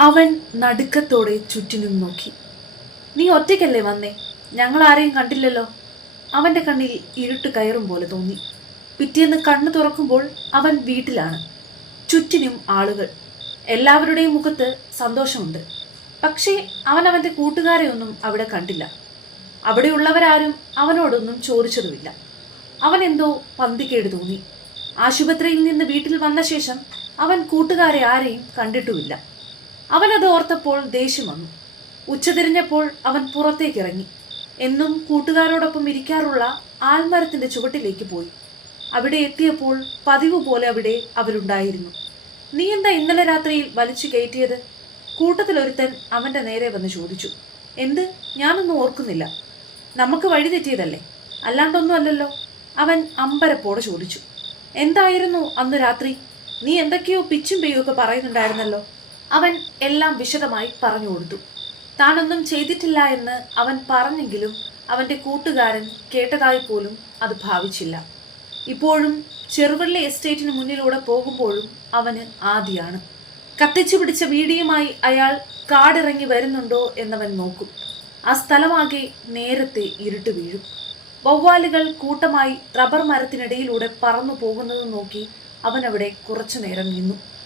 അവൻ നടുക്കത്തോടെ ചുറ്റിനും നോക്കി. നീ ഒറ്റയ്ക്കല്ലേ വന്നേ? ഞങ്ങൾ ആരെയും കണ്ടില്ലല്ലോ. അവന്റെ കണ്ണിൽ ഇരുട്ട് കയറും പോലെ തോന്നി. പിറ്റേന്ന് കണ്ണു തുറക്കുമ്പോൾ അവൻ വീട്ടിലാണ്. ചുറ്റിനും ആളുകൾ. എല്ലാവരുടെയും മുഖത്ത് സന്തോഷമുണ്ട്. പക്ഷേ അവൻ അവന്റെ കൂട്ടുകാരെ ഒന്നും അവിടെ കണ്ടില്ല. അവിടെയുള്ളവരാരും അവനോടൊന്നും ചോദിച്ചതുമില്ല. അവൻ എന്തോ പന്തികേട് തോന്നി. ആശുപത്രിയിൽ നിന്ന് വീട്ടിൽ വന്ന ശേഷം അവൻ കൂട്ടുകാരെ ആരെയും കണ്ടിട്ടുമില്ല. അവനത് ഓർത്തപ്പോൾ ദേഷ്യം വന്നു. ഉച്ചതിരിഞ്ഞപ്പോൾ അവൻ പുറത്തേക്കിറങ്ങി. എന്നും കൂട്ടുകാരോടൊപ്പം ഇരിക്കാറുള്ള ആൽമരത്തിന്റെ ചുവട്ടിലേക്ക് പോയി. അവിടെ എത്തിയപ്പോൾ പതിവ് പോലെ അവിടെ അവരുണ്ടായിരുന്നു. നീ എന്താ ഇന്നലെ രാത്രിയിൽ വലിച്ചു കയറ്റിയത്? കൂട്ടത്തിലൊരുത്തൻ അവന്റെ നേരെ വന്ന് ചോദിച്ചു. എന്ത്? ഞാനൊന്നും ഓർക്കുന്നില്ല. നമുക്ക് വഴി തെറ്റിയതല്ലേ, അല്ലാണ്ടൊന്നും അല്ലല്ലോ, അവൻ അമ്പരപ്പോടെ ചോദിച്ചു. എന്തായിരുന്നു അന്ന് രാത്രി? നീ എന്തൊക്കെയോ പിച്ചും പെയ്യൊക്കെ പറയുന്നുണ്ടായിരുന്നല്ലോ. അവൻ എല്ലാം വിശദമായി പറഞ്ഞു കൊടുത്തു. താനൊന്നും ചെയ്തിട്ടില്ല എന്ന് അവൻ പറഞ്ഞെങ്കിലും അവന്റെ കൂട്ടുകാരൻ കേട്ടതായി പോലും അത് ഭാവിച്ചില്ല. ഇപ്പോഴും ചെറുവള്ളി എസ്റ്റേറ്റിന് മുന്നിലൂടെ പോകുമ്പോഴും അവന് ആദിയാണ്. കത്തിച്ചു പിടിച്ച വീടിയുമായി അയാൾ കാടിറങ്ങി വരുന്നുണ്ടോ എന്നവൻ നോക്കും. ആ സ്ഥലമാകെ നേരത്തെ ഇരുട്ട് വീഴും. വവ്വാലുകൾ കൂട്ടമായി റബ്ബർ മരത്തിനിടയിലൂടെ പറന്നു പോകുന്നത് നോക്കി അവൻ അവിടെ കുറച്ചു നേരം നിന്നു.